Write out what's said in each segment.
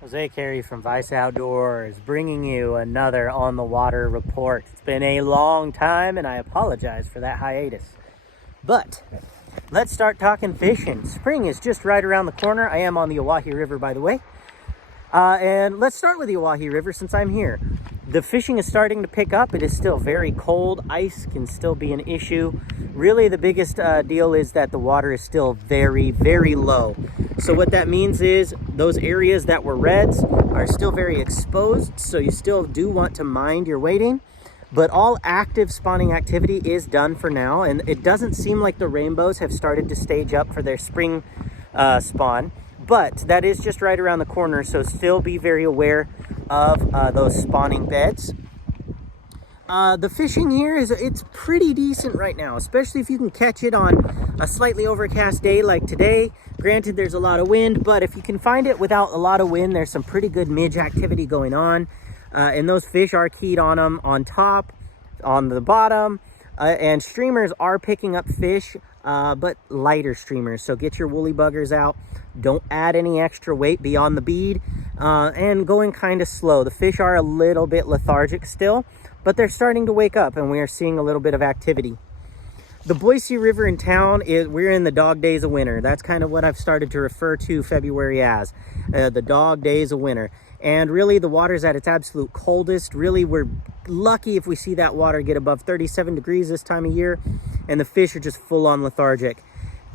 Jose Carey from Vice Outdoors, bringing you another On the Water report. It's been a long time, and I apologize for that hiatus. But let's start talking fishing. Spring is just right around the corner. I am on the Oahe River, by the way. And let's start with the Oahe River since I'm here. The fishing is starting to pick up. It is still very cold. Ice can still be an issue. Really, the biggest deal is that the water is still very, very low. So what that means is those areas that were reds are still very exposed. So you still do want to mind your wading. But all active spawning activity is done for now. And it doesn't seem like the rainbows have started to stage up for their spring spawn. But that is just right around the corner. So still be very aware of those spawning beds. The fishing here it's pretty decent right now, especially if you can catch it on a slightly overcast day like today. Granted, there's a lot of wind, but if you can find it without a lot of wind, there's some pretty good midge activity going on. And those fish are keyed on them on top, on the bottom, and streamers are picking up fish, but lighter streamers. So get your woolly buggers out. Don't add any extra weight beyond the bead, and going kind of slow. The fish are a little bit lethargic still, but they're starting to wake up and we are seeing a little bit of activity. The Boise River in town, we're in the dog days of winter. That's kind of what I've started to refer to February as, the dog days of winter. And really the water's at its absolute coldest. Really, we're lucky if we see that water get above 37 degrees this time of year, and the fish are just full on lethargic.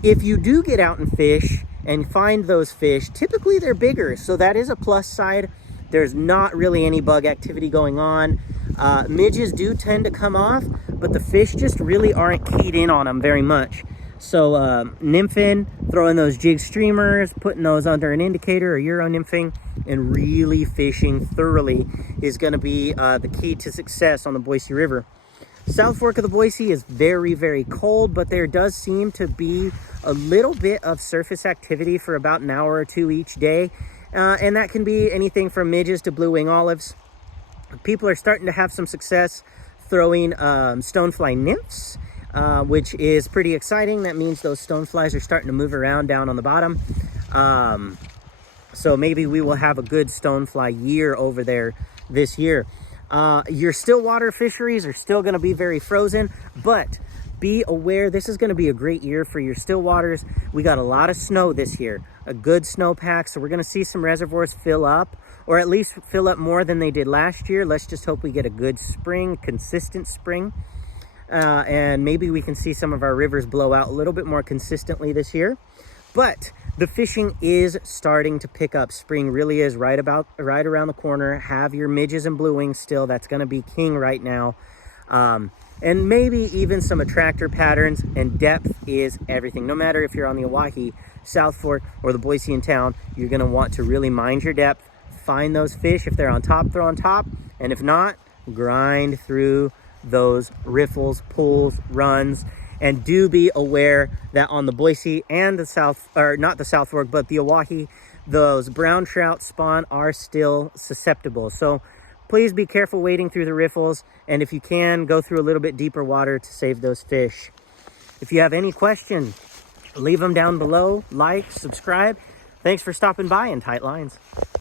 If you do get out and fish and find those fish, typically they're bigger. So that is a plus side. There's not really any bug activity going on. Midges do tend to come off, but the fish just really aren't keyed in on them very much. So nymphing, throwing those jig streamers, putting those under an indicator or Euro nymphing, and really fishing thoroughly is going to be the key to success on the Boise River. South Fork of the Boise is very, very cold, but there does seem to be a little bit of surface activity for about an hour or two each day. And that can be anything from midges to blue wing olives. People are starting to have some success throwing stonefly nymphs, which is pretty exciting. That means those stoneflies are starting to move around down on the bottom. So maybe we will have a good stonefly year over there this year. Your stillwater fisheries are still going to be very frozen, but be aware this is going to be a great year for your stillwaters. We got a lot of snow this year, a good snowpack, so we're going to see some reservoirs fill up, or at least fill up more than they did last year. Let's just hope we get a good spring, consistent spring, and maybe we can see some of our rivers blow out a little bit more consistently this year. But the fishing is starting to pick up. Spring really is right around the corner. Have your midges and blue wings still. That's going to be king right now. And maybe even some attractor patterns, and depth is everything. No matter if you're on the Oahe, South Fork, or the Boise in town, you're going to want to really mind your depth. Find those fish. If they're on top, throw on top. And if not, grind through those riffles, pulls, runs. And do be aware that on the Boise and the South, or not the South Fork, but the Oahe, those brown trout spawn are still susceptible. So please be careful wading through the riffles. And if you can, go through a little bit deeper water to save those fish. If you have any questions, leave them down below. Like, subscribe. Thanks for stopping by in Tight Lines.